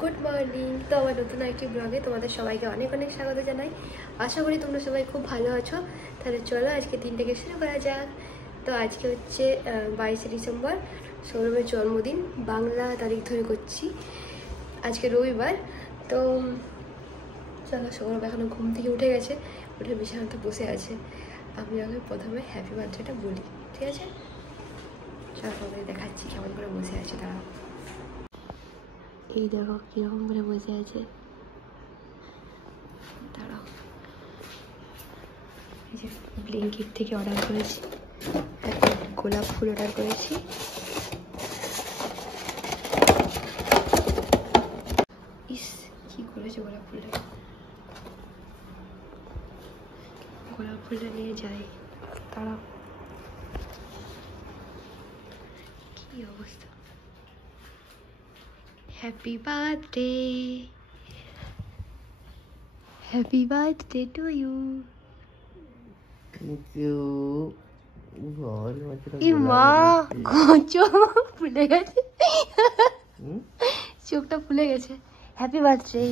Good morning. তো আমার নতুন একটি ব্লগে তোমাদের সবাইকে অনেক অনেক স্বাগত জানাই। আশা করি তোমরা সবাই খুব ভালো আছো। তাহলে চলো আজকে দিনটাকে শুরু করা যাক। তো আজকে হচ্ছে 22শে ডিসেম্বর, সৌরভের জন্মদিন। বাংলা তারিখ ধরে করছি, আজকে রবিবার। তো চলো, সৌরভ এখনও ঘুম থেকে উঠে গেছে, উঠে বিছানাতে বসে আছে। আমি আগে প্রথমে হ্যাপি বার্থডেটা বলি, ঠিক আছে? চলো তোমাদের দেখাচ্ছি কেমন করে বসে আছে। তারা এই দেখো কিরকম করে বসে আছে। দাঁড়াও, এই যে ব্লিঙ্কিট থেকে অর্ডার করেছি, একটা গোলাপ ফুল অর্ডার করেছি। ইস, কি করেছে গোলাপ ফুলটা। গোলাপ ফুলটা নিয়ে যাই, দাঁড়াও। কি অবস্থা। Happy birthday, happy birthday to you. Thank you. মা, চোখ ফুলে গেছে, চোখটা ফুলে গেছে। Happy birthday.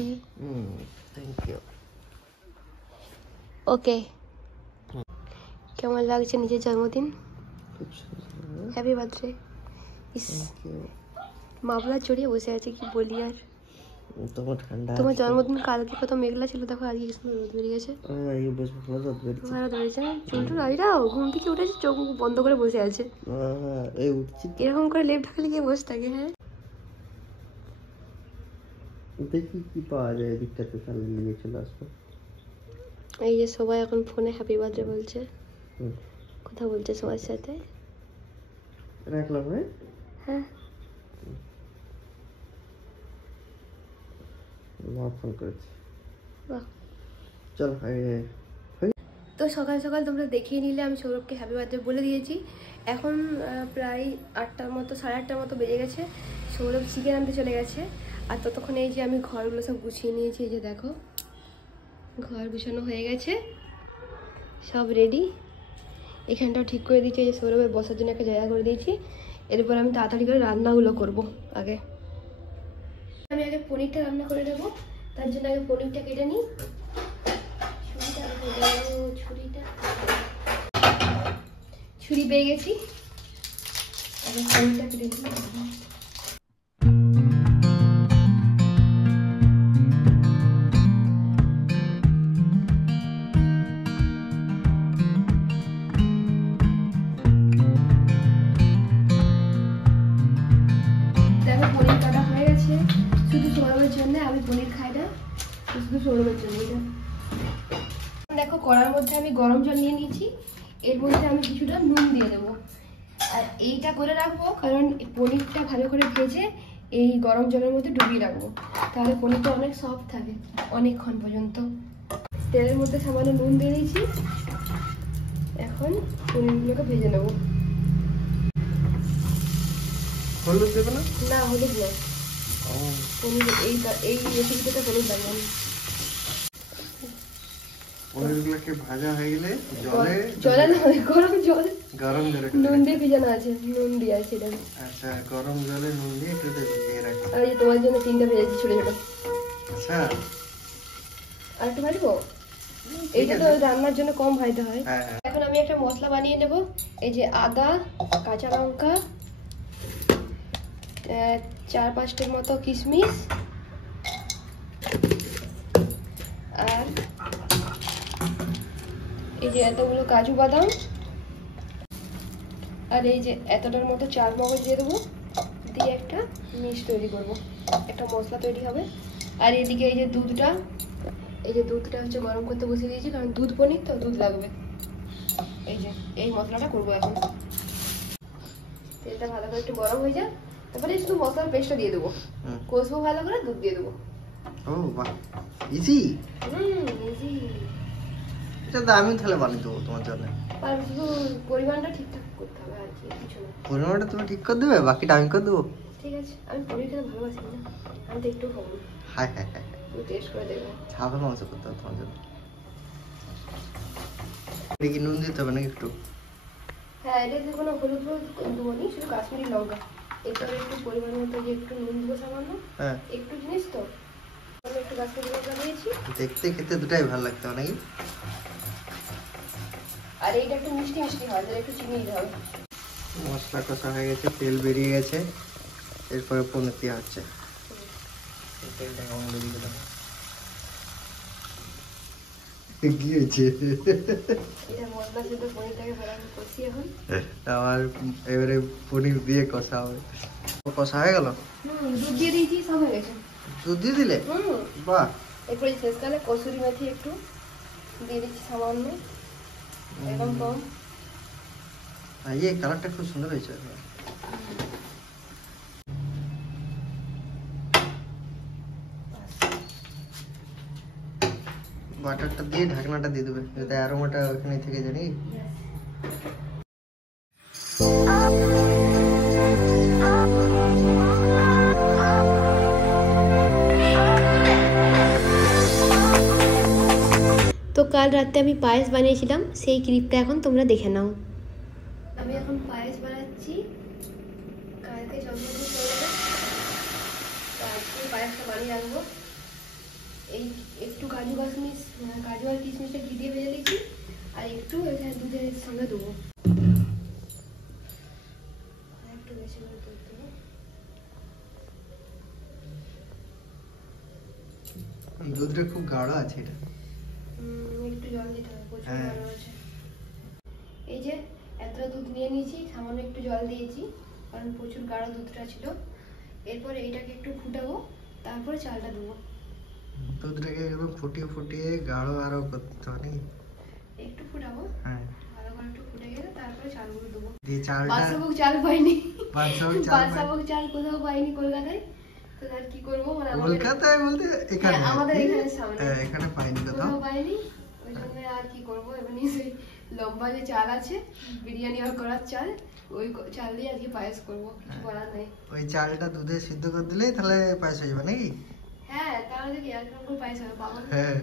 Thank you. Okay, কেমন লাগছে নিজের জন্মদিন? Happy birthday. ইস, মামলা চড়িয়ে বসে আছে, কি বলি আর। তোমার জন্মদিন কালকে কত মেঘলা ছিল, দেখো আজকে সুন্দর রোদ বেরিয়েছে। ভালো বেরিয়েছে। চুলটু রাইরাও ঘুম থেকে উঠেছে, চোখ বন্ধ করে বসে আছে। এরকম করে লেপ ঢাকলে গিয়ে বসে থাকে। হ্যাঁ, দেখি কি পাওয়া যায় এদিকটাতে, তাহলে নিয়ে চলে আসবো। এই যে সবাই এখন ফোনে হ্যাপি বার্থডে বলছে, কথা বলছে সবার সাথে। রাখলাম। হ্যাঁ, ফোন করেছি। বাহ। চলো। তো সকাল সকাল তোমরা দেখিয়ে নিলে আমি সৌরভকে হ্যাপি বার্থডে বলে দিয়েছি। এখন প্রায় 8টার মতো, 8:30টার মতো বেজে গেছে। সৌরভ চিকেন আনতে চলে গেছে। আর ততক্ষণ এই যে আমি ঘরগুলো সব গুছিয়ে নিয়েছি। এই যে দেখো, ঘর গুছানো হয়ে গেছে, সব রেডি। এখানটাও ঠিক করে দিয়েছি, এই যে সৌরভের বসার জন্য একটা জায়গা করে দিয়েছি। এরপর আমি তাড়াতাড়ি করে রান্নাগুলো করব। আমি আগে পনিরটা রান্না করে দেবো, তার জন্য আগে পনিরটা কেটে নিই। ছুরি পেয়ে গেছি, পনিরটা কেটে নিই। দেখো কড়ার মধ্যে আমি গরম জল নিয়ে নিয়েছি, এর মধ্যে আমি কিছুটা নুন দিয়ে দেবো। আর এইটা করে রাখবো, কারণ পনিরটা ভালো করে ভেজে এই গরম জলের মধ্যে ডুবিয়ে রাখবো, তাহলে পনিরটা অনেক সফট থাকে অনেকক্ষণ পর্যন্ত। তেলের মধ্যে সামান্য নুন দিয়ে দিয়েছি, এখন পনিরগুলোকে ভেজে নেবো। হলুদ দেবে না? না, হলুদ না। পনির এই রেসিপিটা হলুদ লাগবে না। পনিরগুলোকে ভাজা হয়ে গেলে জলে নয়, গরম জলে নুন দিয়ে ভিজানো আছে, নুন দিয়ে আছে এটা। আচ্ছা, গরম জলে নুন দিয়ে একটু ভিজিয়ে রাখি। আর এই তোমার জন্য 3টা ভেজেছি ছোট ছোট। আচ্ছা, আর একটু ভাজবো, এইটা তো রান্নার জন্য কম ভাজতে হয়। এখন আমি একটা মশলা বানিয়ে নেব। এই যে আদা, কাঁচা লঙ্কা, 4-5টার মতো কিশমিশ, আর এই যে এতগুলো কাজু বাদাম, আর এই যে এতটার মতো চাল মগজ দিয়ে দেবো, দিয়ে একটা মিক্স তৈরি করব, একটা মশলা তৈরি হবে। আর এদিকে এই যে দুধটা, এই যে দুধটা হচ্ছে গরম করতে বসিয়ে দিয়েছি, কারণ দুধ পনির তো দুধ লাগবে। এই যে এই মশলাটা করবো এখন। তেলটা ভালো করে একটু গরম হয়ে যায়, তারপরে শুধু মশলার পেস্টটা দিয়ে দেবো, কষবো ভালো করে, দুধ দিয়ে দেবো। ও বাহ, ইজি। ইজি। এটা তো আমি তাহলে বানিয়ে দেবো তোমার জন্য। আর শুধু পরিমাণটা ঠিকঠাক করতে হবে, আর কিছু না। পরিমাণটা তুমি ঠিক করে দেবে, বাকিটা আমি করে দেবো। ঠিক আছে, আমি পনির খেতে ভালোবাসি না, আমি তো একটু খাবো। হ্যাঁ হ্যাঁ হ্যাঁ, তুমি টেস্ট করে দেখবে। ছাগল মাংস করতে হবে তোমার জন্য। কি নুন দিতে হবে নাকি একটু? হ্যাঁ, এটা কোনো হলুদ দেবো নি, শুধু কাশ্মীরি লঙ্কা। এরপরে একটু পরিমাণ মতো যে একটু নুন দেবো সামান্য, হ্যাঁ একটু জিনিস তো আমি একটু কাশ্মীরি লঙ্কা দিয়েছি। দেখতে খেতে দুটাই ভালো লাগতো নাকি? আর এইটা একটু মিষ্টি মিষ্টি হয়, তাহলে একটু চিনি দিতে হবে। মশলা কষা হয়ে গেছে, তেল বেরিয়ে গেছে, এরপরে পনির দেওয়া হচ্ছে। তেলটা কেমন বেরিয়ে গেল, কি হয়েছে? এটা মশলা সেদ্ধ পনিরটাকে ভালো করে কষি এখন। আবার এবারে পনির দিয়ে কষা হবে। কষা হয়ে গেল, দুধ দিয়ে দিয়েছি, সব হয়ে গেছে। দুধ দিয়ে দিলে? বাহ। এরপরে শেষকালে কসুরি মেথি একটু দিয়ে দিচ্ছি সামান্য, একদম কম। এই কালারটা খুব সুন্দর হয়েছে। বাটারটা দিয়ে ঢাকনাটা দিয়ে দেবে, যাতে অ্যারোমাটা ওখানে থেকে জানি। তো কাল রাতে আমি পায়েস বানিয়েছিলাম, সেই ক্লিপটা এখন তোমরা দেখে নাও। আমি এখন পায়েস বানাচ্ছি, কালকে জন্মদিন করবো, তো আজকে পায়েসটা বানিয়ে রাখবো। এই একটু কাজু কিশমিশ, কাজু আর কিশমিশটা ঘি দিয়ে ভেজে দিচ্ছি, আর একটু এখানে দুধের সঙ্গে দেবো, একটু বেশি করে দুধ দেবো। দুধটা খুব গাঢ় আছে এটা। একটু জল দিতে হবে, প্রচুর গাঢ় আছে। এই যে এতটা দুধ নিয়ে নিয়েছি, সামান্য একটু জল দিয়েছি, কারণ প্রচুর গাঢ় দুধটা ছিল। এরপর এইটাকে একটু ফুটাবো, তারপরে চালটা দেবো। দুধটাকে একদম ফুটিয়ে ফুটিয়ে গাঢ় আরো করতে হবে। একটু ফুটাবো, হ্যাঁ ভালো করে একটু ফুটে গেলে তারপরে চালগুলো দেবো। দিয়ে চালটা, বাদশাভোগ চাল পাইনি, বাদশাভোগ চাল কোথাও পাইনি কলকাতায়, তো আর কি করবো, মানে কলকাতায় বলতে এখানে, আমাদের এখানে সামনে এখানে পাইনি কোথাও পাইনি, ওই জন্য আর কি করবো। এমনি সেই লম্বা যে চাল আছে বিরিয়ানি আর করার চাল, ওই চাল দিয়ে আজকে পায়েস করবো, কিছু করার নেই। ওই চালটা দুধে সিদ্ধ করে দিলেই তাহলে পায়েস হয়ে যাবে নাকি? হ্যাঁ, তাহলে কি একরকম পায়েস হবে বাবা। হ্যাঁ,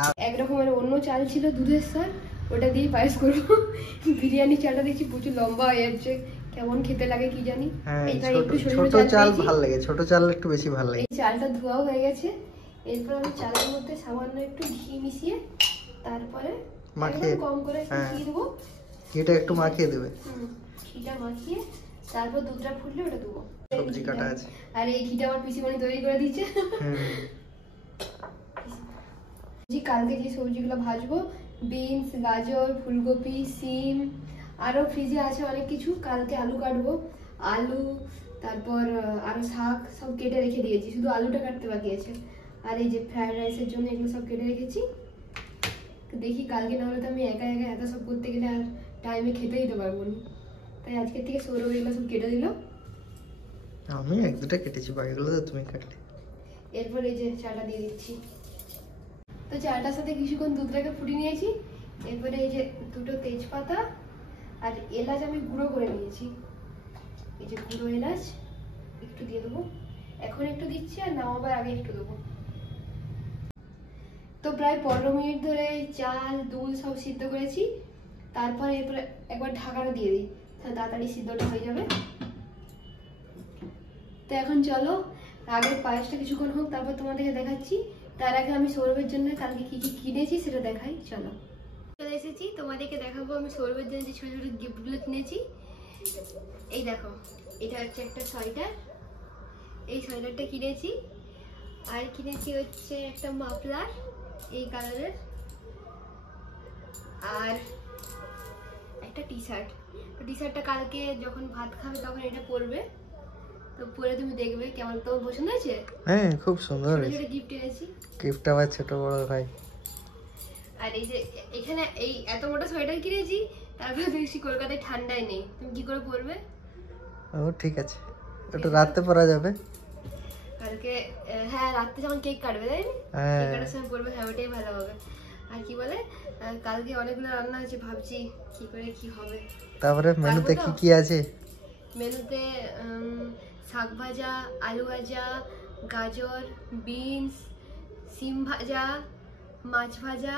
আর একরকমের অন্য চাল ছিল দুধের স্যার, ওটা দিয়ে পায়েস করবো। বিরিয়ানি চালটা দেখছি প্রচুর লম্বা হয়ে যাচ্ছে, কেমন খেতে লাগে কি জানি। ছোট চাল ভালো লাগে, ছোট চাল একটু বেশি ভালো লাগে। এই চালটা ধোয়াও হয়ে গেছে, এরপর আমি চালের মধ্যে সামান্য একটু ঘি মিশিয়ে তারপরে মাখিয়ে কম করে ঘি দেবো, ঘিটা একটু মাখিয়ে দেবে। ঘিটা মাখিয়ে তারপর দুধটা ফুটলে ওটা দেবো। সবজি কাটা আছে, আর এই ঘিটা আমার পিসিমণি তৈরি করে দিচ্ছে। কালকে যে সবজিগুলো ভাজবো, বিনস, গাজর, ফুলকপি, সিম, আরো ফ্রিজে আছে অনেক কিছু। কালকে আলু কাটবো, আলু, তারপর আরো শাক সব কেটে রেখে দিয়েছি, শুধু আলুটা কাটতে বাকি আছে। আর এই যে ফ্রাইড রাইসের জন্য এগুলো সব কেটে রেখেছি। দেখি কালকে না হলে তো আমি একা একা এত সব করতে গেলে আর টাইমে খেতে দিতে পারবো না, তাই আজকের থেকে সৌরভ এগুলো সব কেটে দিল। আমি এক দুটা কেটেছি, বাকিগুলো তো তুমি কাটলে। এরপর এই যে চালটা দিয়ে দিচ্ছি। তো চালটার সাথে কিছুক্ষণ দুধটাকে ফুটিয়ে নিয়েছি। এরপরে এই যে দুটো তেজপাতা আর এলাচ আমি গুঁড়ো করে নিয়েছি, এই যে গুঁড়ো এলাচ একটু দিয়ে দেবো, এখন একটু দিচ্ছি আর নামাবার আগে একটু দেবো। তো প্রায় 15 মিনিট ধরে চাল দুল সব সিদ্ধ করেছি, তারপর এরপরে একবার ঢাকাটা দিয়ে দিই, তাড়াতাড়ি সিদ্ধটা হয়ে যাবে। তো এখন চলো আগে পায়েসটা কিছুক্ষণ হোক, তারপর তোমাদেরকে দেখাচ্ছি। তার আগে আমি সৌরভের জন্য কালকে কি কি কিনেছি সেটা দেখাই, চলো। চলে এসেছি, তোমাদেরকে দেখাবো আমি সৌরভের জন্য যে ছোট ছোট গিফটগুলো কিনেছি। এই দেখো, এটা হচ্ছে একটা সোয়েটার, এই সোয়েটারটা কিনেছি। আর কিনেছি হচ্ছে একটা মাফলার এই কালারের, আর একটা টি শার্ট। টি শার্টটা কালকে যখন ভাত খাবে তখন এটা পরবে, তো পরে তুমি দেখবে কেমন, তোমার পছন্দ হয়েছে? হ্যাঁ, খুব সুন্দর হয়েছে। গিফট এনেছি, গিফট আবার ছোট বড় ভাই। আর এই যে এখানে এই এত মোটা সোয়েটার কিনেছি, তারপরে দেখছি কলকাতায় ঠান্ডায় নেই, তুমি কি করে পরবে? ও ঠিক আছে, একটু রাতে পরা যাবে কালকে। হ্যাঁ, রাতে যখন কেক কাটবে, তাই না? কেক কাটার সময় পরবে, হ্যাঁ ওটাই ভালো হবে। আর কি বলে, কালকে অনেকগুলো রান্না আছে, ভাবছি কি করে কি হবে। তারপরে মেনুতে কি কি আছে? মেনুতে শাক ভাজা, আলু ভাজা, গাজর, বিনস, সিম ভাজা, মাছ ভাজা,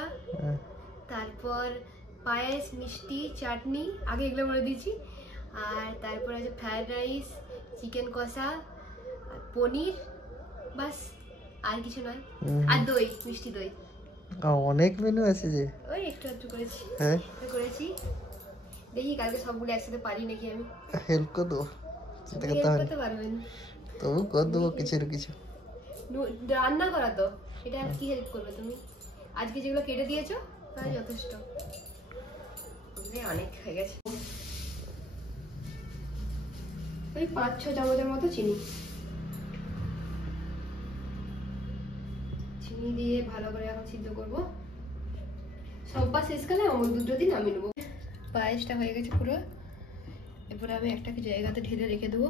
তারপর পায়েস, মিষ্টি, চাটনি, আগে এগুলো বলে দিয়েছি। আর তারপর আছে ফ্রাইড রাইস, চিকেন কষা আর পনির, বাস আর কিছু নয়। আর দই, মিষ্টি দই। অনেক মেনু আছে যে। ওই একটু একটু করেছি। হ্যাঁ করেছি, দেখি কালকে সবগুলো একসাথে পারি নাকি আমি। হেল্প করে দেবো, চিন্তা করতে হবে না। তবু করে দেবো কিছু কিছু। রান্না করা তো, এটা আর কি হেল্প করবে তুমি? আজকে যেগুলো কেটে দিয়েছো তাই যথেষ্ট, অনেক হয়ে গেছে। ওই 5-6 চামচের মতো চিনি দিয়ে ভালো করে এখন সিদ্ধ করবো। সব্বা শেষকালে অমল দুধ দিয়ে নামিয়ে নেবো। পায়েসটা হয়ে গেছে পুরো, এরপরে আমি একটা জায়গাতে ঢেলে রেখে দেবো।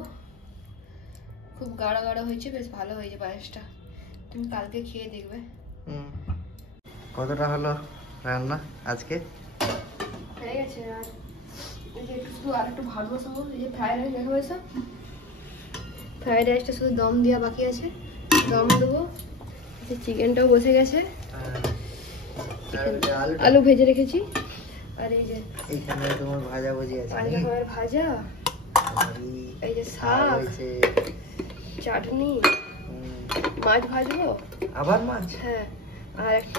খুব গাঢ় গাঢ় হয়েছে, বেশ ভালো হয়েছে পায়েসটা, তুমি কালকে খেয়ে দেখবে। কতটা হলো রান্না আজকে? হয়ে গেছে। আর এই যে একটু শুধু আর একটু ভাত বসাবো। এই যে ফ্রাইড রাইস দেখা হয়েছে, ফ্রাইড রাইসটা শুধু দম দেওয়া বাকি আছে, দম দেবো। চিকেনটাও বসে গেছে, আলু ভেজে রেখেছি। আর এই যে এইখানে তোমার ভাজা ভুজি আছে, পাঁচ রকমের ভাজা, এই যে শাক, চাটনি, মাছ ভাজবো। আবার মাছ? হ্যাঁ,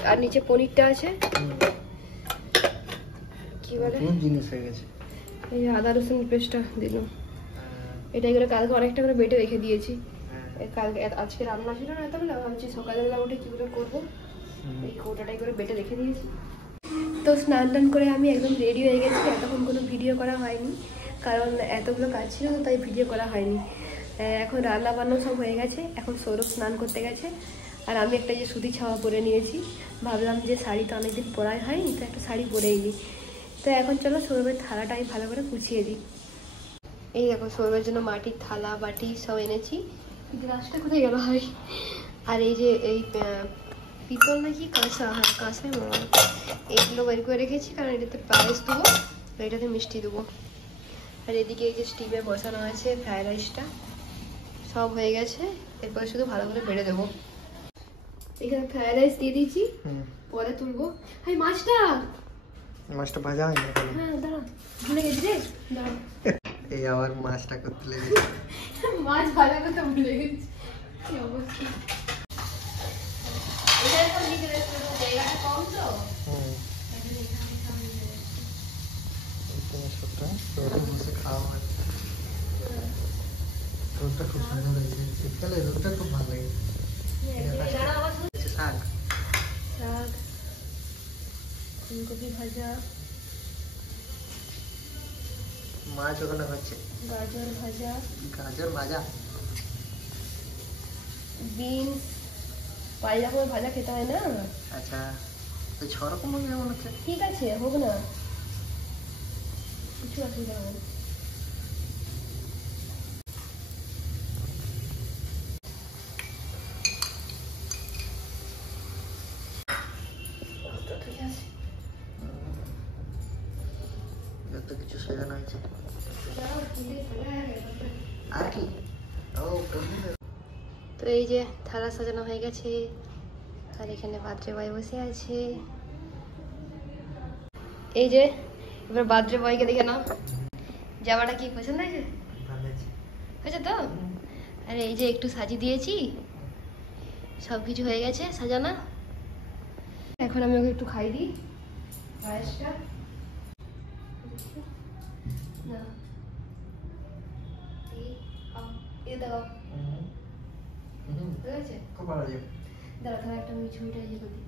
আর নিচে পনিরটা আছে। কি বলে জিনিস হয়ে গেছে। এই আদা রসুন পেস্টটা দিলাম। এটা করে কালকে অনেকটা করে বেটে রেখে দিয়েছি। কালকে আজকে রান্না ছিল না, তাহলে ভাবছি সকালবেলা উঠে কি করে করবো, এই কৌটাটাই করে বেটে রেখে দিয়েছি। তো স্নান টান করে আমি একদম রেডি হয়ে গেছি। এতক্ষণ কোনো ভিডিও করা হয়নি, কারণ এতগুলো কাজ ছিল তো, তাই ভিডিও করা হয়নি। এখন রান্না বান্না সব হয়ে গেছে। এখন সৌরভ স্নান করতে গেছে, আর আমি একটা যে সুতি ছাওয়া পরে নিয়েছি। ভাবলাম যে শাড়ি তো অনেকদিন পরাই হয়নি, তো একটা শাড়ি পরেই নিই। তো এখন চলো সৌরভের থালাটা আমি ভালো করে গুছিয়ে দিই। এই দেখো সৌরভের জন্য মাটির থালা বাটি সব এনেছি। গ্লাসটা কোথায় গেল হয়? আর এই যে এই পিতল নাকি কাঁসা, হ্যাঁ কাঁসাই মনে হয়, এইগুলো বের করে রেখেছি, কারণ এটাতে পায়েস দেবো, এটাতে মিষ্টি দেবো। আর এদিকে এই যে স্টিমে বসানো আছে ফ্রাইড রাইসটা, সব হয়ে গেছে। এরপরে শুধু ভালো করে বেড়ে দেবো। এখানে ফ্রাইড রাইস দিয়ে দিয়েছি, পরে তুলবো। হাই মাছটা ভাজা হয়নি। হ্যাঁ দাঁড়া, ভুলে গেছি রে, দাঁড়া। এই আবার মাছটা করতে লেগেছে। মাছ ভাজা কথা ভুলে গেছি, কি অবস্থা। এখানে তো নিচে জায়গাটা কম তো, বসে খাওয়া হয়। রোদটা খুব সুন্দর হয়েছে, শীতকালে রোদটা খুব ভালো লাগে। শাক, ফুলকপি ভাজা, মাছ ওখানে হচ্ছে, গাজর ভাজা, বিনস, 5 রকমের ভাজা খেতে হয় না? আচ্ছা, তো 6 রকম মনে হচ্ছে। ঠিক আছে, হোক না, কিছু অসুবিধা হবে না। কিছু সাজানো হয়েছে আর কি। তো এই যে থালা সাজানো হয়ে গেছে, আর এখানে বাদ্রে বয় বসে আছে। এই যে এবার বাদ্রে বয়কে দেখে নাও, জামাটা কি পছন্দ হয়েছে? হয়েছে তো? আরে এই যে একটু সাজিয়ে দিয়েছি, সব কিছু হয়ে গেছে সাজানো। এখন আমি ওকে একটু খাই দিই পায়েসটা। না এই দাও, ঠিক আছে, খুব ভালো লাগে। দাঁড়া তাহলে একটা আমি ছবিটা ইয়ে করে দিই।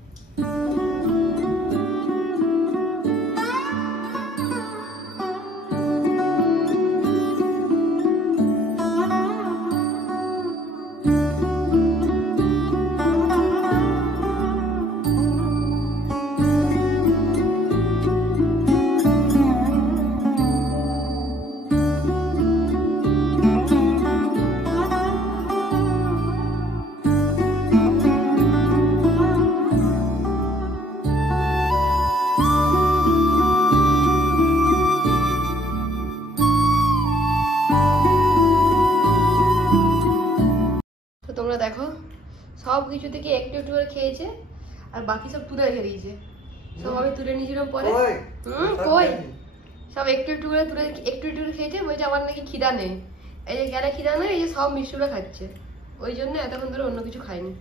তোমরা দেখো সব কিছু থেকে একটু একটু করে খেয়েছে, আর বাকি সব তুলে রেখে দিয়েছে। সব আমি তুলে নিয়েছিলাম পরে, কই সব একটু একটু করে তুলে একটু একটু করে খেয়েছে। বলছে আমার নাকি খিদা নেই, এই যে কেন খিদা না, এই যে সব মিষ্টিগুলো খাচ্ছে, ওই জন্য এতক্ষণ ধরে অন্য কিছু খাইনি।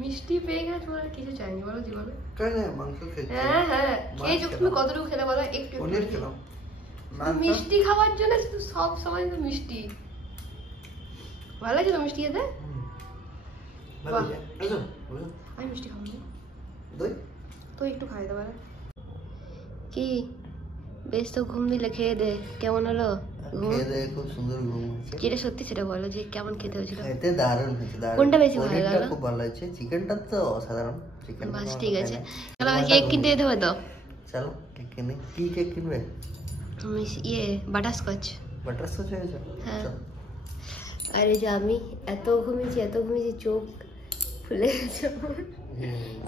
মিষ্টি পেয়ে গেলে তোমার আর কিছু চাইনি, বলো জীবনে। হ্যাঁ হ্যাঁ, খেয়েছো তুমি, কতটুকু খেতে বলো? একটু মিষ্টি খাওয়ার জন্য শুধু সব সময় তো মিষ্টি। ভালো লাগছে তো মিষ্টি খেতে? আমি মিষ্টি খাবো না, তো একটু খাই দেবো। কি বেশ তো ঘুম দিলে, খেয়ে দে। কেমন হলো? খুব সুন্দর ঘুম হয়েছে। যেটা সত্যি সেটা বলো, যে কেমন খেতে হয়েছিল? খেতে দারুণ হয়েছে, দারুণ। কোনটা বেশি ভালো লাগলো? খুব ভালো হয়েছে, চিকেনটা তো অসাধারণ। চিকেন বাস ঠিক আছে, চলো কেক কিনতে যেতে হবে তো। চলো কেক কিনে। কি কেক কিনবে? ইয়ে বাটারস্কচ। বাটারস্কচ হয়েছে? হ্যাঁ। আর এই যে আমি এত ঘুমিয়েছি, চোখ ফুলে গেছে।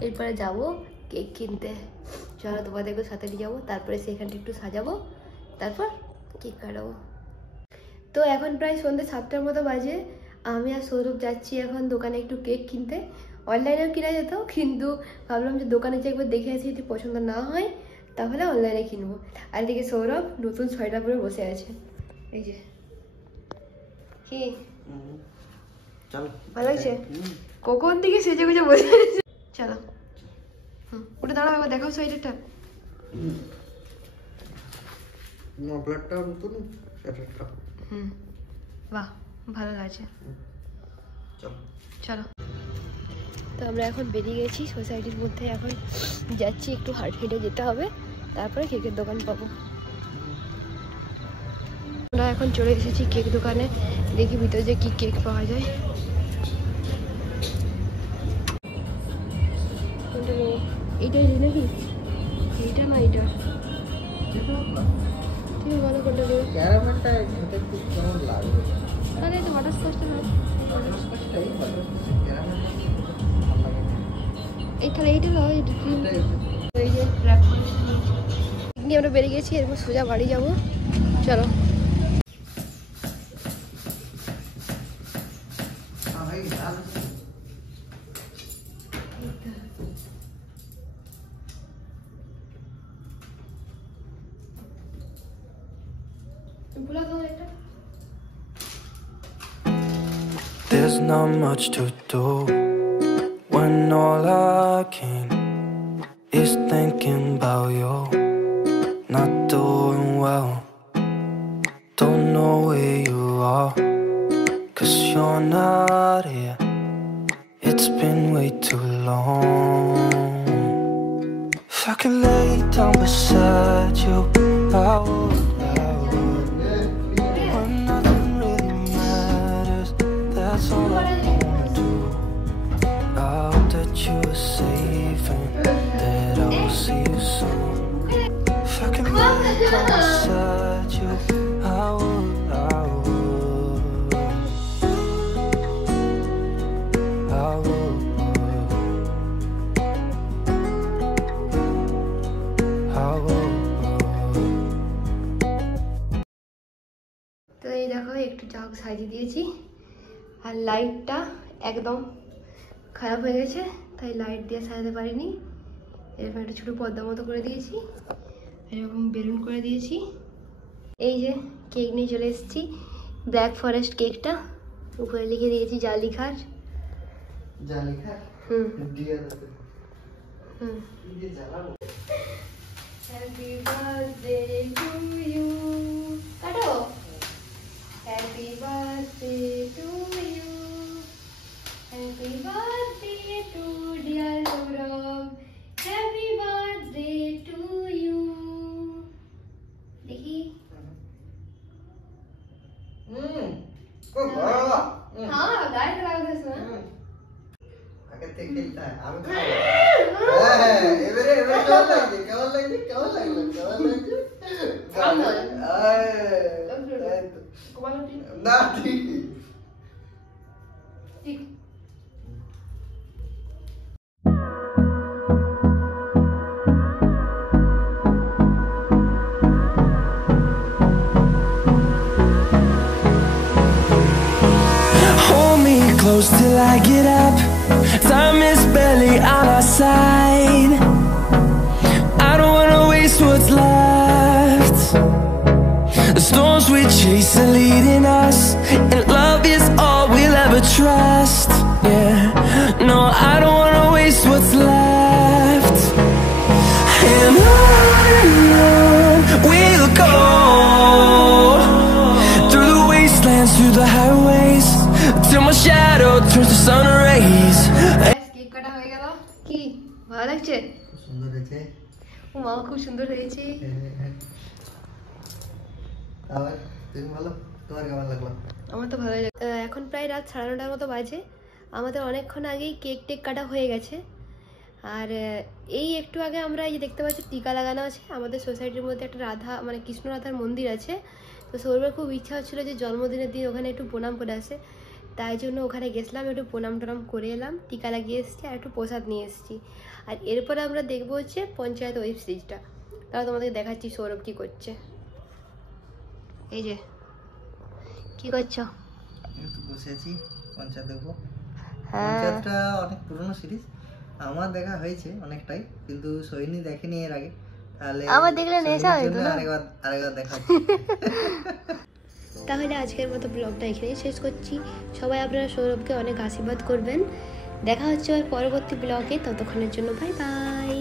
এরপরে যাবো কেক কিনতে। চলো তোমাদেরকে সাথে নিয়ে যাবো, তারপরে সেখানটা একটু সাজাবো, তারপর কেক কাটাবো। তো এখন প্রায় সন্ধ্যে 7টার মতো বাজে। আমি আর সৌরভ যাচ্ছি এখন দোকানে একটু কেক কিনতে। অনলাইনেও কিনা যেত, কিন্তু ভাবলাম যে দোকানে যে একবার দেখে আসি, যদি পছন্দ না হয় তাহলে অনলাইনে কিনবো। আর এদিকে সৌরভ নতুন সোয়েটার পরে বসে আছে। এই যে কি চলো, ভালো লাগছে? কখন থেকে সেজে গুজে বসে আছে। চলো ওটা দাঁড়াও, এবার দেখাও সোয়েটারটা। মাফলারটা নতুন, সোয়েটারটা। বাহ ভালো লাগছে। চলো চলো, তো আমরা এখন বেরিয়ে গেছি সোসাইটির মধ্যে। এখন যাচ্ছি, একটু হাট হেঁটে যেতে হবে, তারপরে কেকের দোকান পাবো। আমরা এখন চলে এসেছি কেক দোকানে, দেখি ভিতরে যে কি কেক পাওয়া যায়। এইটাই নাকি? এইটা না, এইটা দেখো, তুমি বলো কোনটা দেবে? ক্যারামেলটা খেতে খুব কেমন লাগবে? তাহলে এটা বাটারস্কচটা না, বাটারস্কচটাই ভালো, ক্যারামেলটা এই তাহলে এইটা নাও, এইটা ক্রিম। এই যে র্যাপ করে নিয়ে আমরা বেরিয়ে গেছি, এরপর সোজা বাড়ি যাবো। চলো। There's not much to do when all I can is thinking about you. Not doing well, don't know where you are, 'cause you're not here. It's been way too long. If I could lay down beside you, I would. When nothing really matters, that's all I wanna do. I hope that you are safe and that I will see you soon. If I could lay down beside you, I would. তো এই দেখো একটু যা হোক সাজিয়ে দিয়েছি, আর লাইটটা একদম খারাপ হয়ে গেছে, তাই লাইট দিয়ে সাজাতে পারিনি। এরকম একটা ছোটো পর্দা মতো করে দিয়েছি, এরকম বেলুন করে দিয়েছি। এই যে কেক নিয়ে চলে এসেছি, ব্ল্যাক ফরেস্ট কেকটা। উপরে লিখে দিয়েছি জালিখার। Happy birthday to you. কাটো। Happy birthday to you, happy birthday to dear Sourav, happy birthday to you. দেখি हाँ गाय लगा दे इसमें আগে থেকে খেলতা আমি খাবো। হ্যাঁ এবারে কেমন লাগছে, কেমন লাগছে, কেমন লাগলো, কেমন লাগছে? না ঠিক ঠিক। Close till I get up. Time is barely on our side. I don't wanna waste what's left. The storms we chase are leading us don't wanna waste what's left. And on we'll go, through the wastelands, through the highways, till my shadow turns to sun rays. Cake কাটা হয়ে গেল। কি ভালো লাগছে? সুন্দর হয়েছে। ও মা খুব সুন্দর হয়েছে। আবার তুমি বলো তোমার কেমন লাগলো? আমার তো ভালোই লাগে। এখন প্রায় রাত 9:30টার মতো বাজে। আমাদের অনেকক্ষণ আগেই কেক টেক কাটা হয়ে গেছে। আর এই একটু আগে আমরা এই যে দেখতে পাচ্ছি টিকা লাগানো আছে। আমাদের সোসাইটির মধ্যে একটা রাধা মানে কৃষ্ণ রাধার মন্দির আছে। তো সৌরভের খুব ইচ্ছা হচ্ছিল যে জন্মদিনের দিন ওখানে একটু প্রণাম করে আসে, তাই জন্য ওখানে গেছিলাম, একটু প্রণাম টনাম করে এলাম, টিকা লাগিয়ে এসেছি আর একটু প্রসাদ নিয়ে এসেছি। আর এরপরে আমরা দেখবো হচ্ছে পঞ্চায়েত ওয়েব সিরিজটা। তাহলে তোমাদের দেখাচ্ছি সৌরভ কী করছে। এই যে কি করছো? একটু বসে আছি, পঞ্চায়েত দেখবো। হ্যাঁ পঞ্চায়েতটা অনেক পুরনো সিরিজ, আমার দেখা হয়েছে অনেকটাই, কিন্তু সৈনী দেখেনি এর আগে। তাহলে আবার দেখলে নেশা হইতো না? আরেকবার দেখা। তাহলে আজকের মতো ব্লগটা এখানেই শেষ করছি। সবাই আপনারা সৌরভকে অনেক আশীর্বাদ করবেন। দেখা হচ্ছে পরবর্তী ব্লগে, ততক্ষণের জন্য বাই বাই।